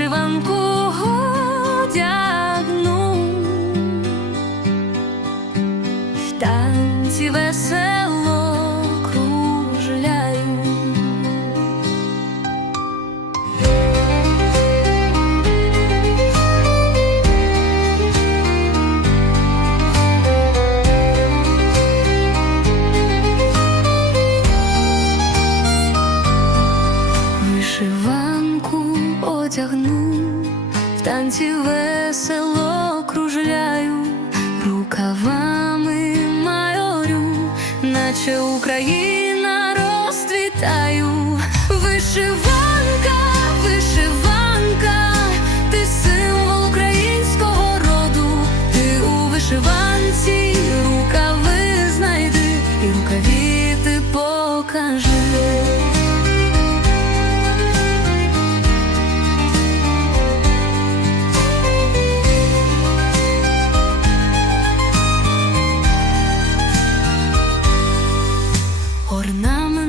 вишиванку одягну в танці веселі. Танці весело кружляю, рукавами майорю, наче Україна розцвітаю, вишиванка, вишиванка, ти символ українського роду, ти у вишиванці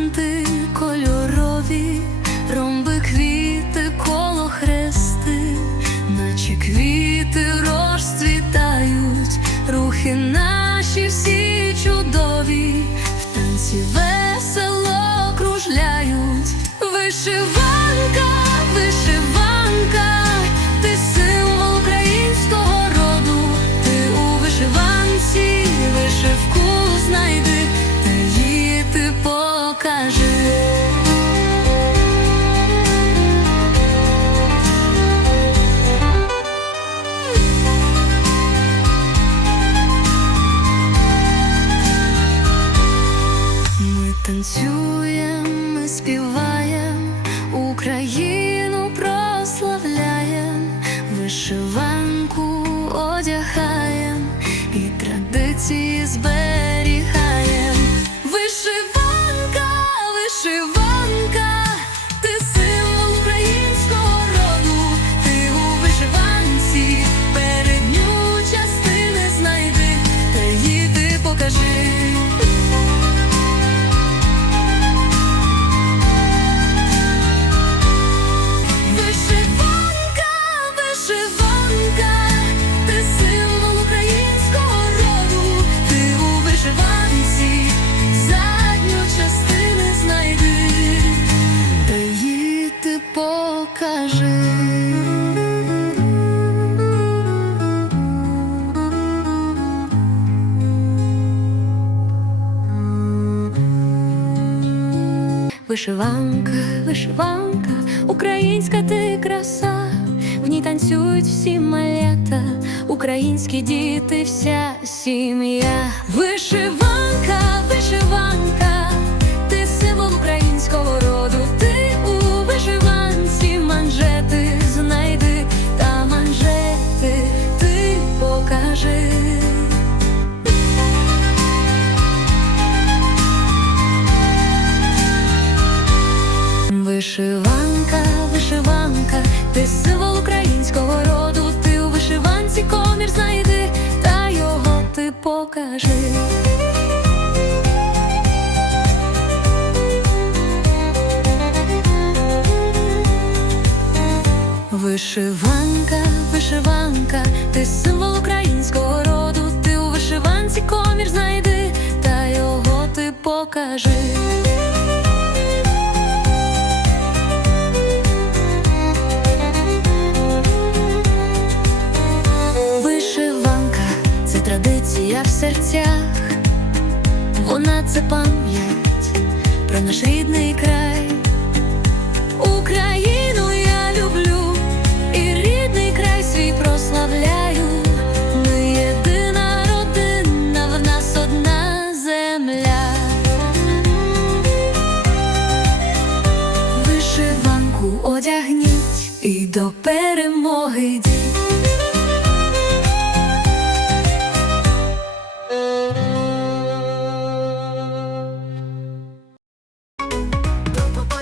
Орнаменти кольорові, ромби квіти, коло хрести, наче квіти розцвітають, рухи наші всі чудові, в танці весело кружляють, вишиванка, покажи. Ми танцюємо, ми Україну прославляємо, вишиванку Вишиванка, вишиванка, українська ти краса, в ній танцюють всі малята, українські діти, вся сім'я. Вишиванка, вишиванка, українського роду, ти у вишиванці комір знайди, та його ти покажи. Вишиванка, вишиванка, ти символ українського роду, ти у вишиванці комір знайди, та його ти покажи. Серцях, вона це пам'ять про наш рідний край. Україну я люблю і рідний край свій прославляю. Ми єдина родина, в нас одна земля. Вишиванку одягніть і до перемоги йдіть.